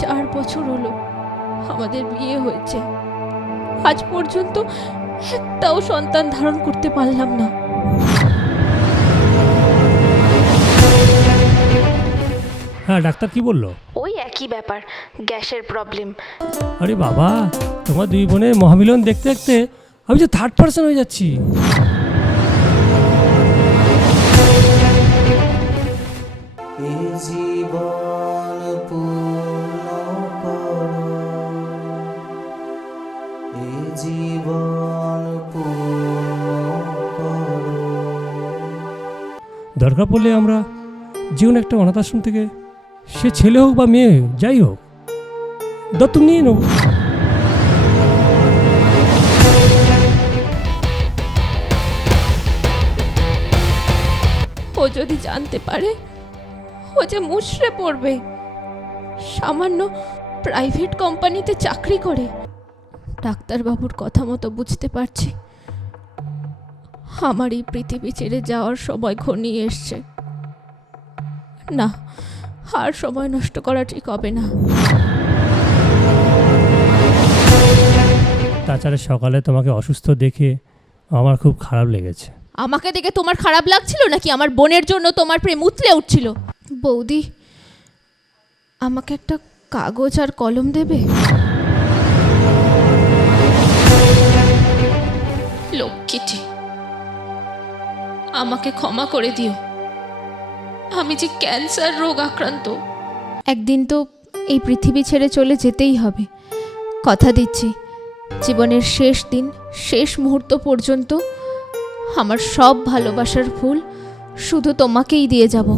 4 বছর হলো আমাদের বিয়ে হয়েছে, আজ পর্যন্ত একটাও সন্তান ধারণ করতে পারলাম না। হ্যাঁ, ডাক্তার কি বললো? ওই একই ব্যাপার, গ্যাসের প্রবলেম। আরে বাবা, তোমার দুই বোনের মহামিলন দেখতে দেখতে আমি যে থার্ড পার্সন হয়ে যাচ্ছি। জীবন পূর্ণ করো, জীবন পূর্ণ করো। দরকার পড়লে আমরা জীবন একটা অনাথ আশ্রম থেকে, সে ছেলে হোক বা মেয়ে যাই হোক, দত্তক নিয়ে নেব। ও যদি জানতে পারে, ও যে মুষড়ে পড়বে। সামান্য প্রাইভেট কোম্পানিতে চাকরি করে। ডাক্তারবাবুর কথা মতো বুঝতে পারছি আমার এই পৃথিবী ছেড়ে যাওয়ার সময় ঘনিয়ে এসছে। না, আর সময় নষ্ট করা ঠিক হবে না। তাছাড়া সকালে তোমাকে অসুস্থ দেখে আমার খুব খারাপ লেগেছে। আমাকে দেখে তোমার খারাপ লাগছিল নাকি আমার বোনের জন্য তোমার প্রেম উতলে উঠছিল? বৌদি, আমাকে একটা কাগজ আর কলম দেবে? লক্ষ্মীটি, আমাকে ক্ষমা করে দিও। আমি যে ক্যান্সার রোগ আক্রান্ত। একদিন তো এই পৃথিবী ছেড়ে চলে যেতেই হবে। কথা দিচ্ছি, জীবনের শেষ দিন, শেষ মুহূর্ত পর্যন্ত আমার সব ভালোবাসার ফুল শুধু তোমাকেই দিয়ে যাব।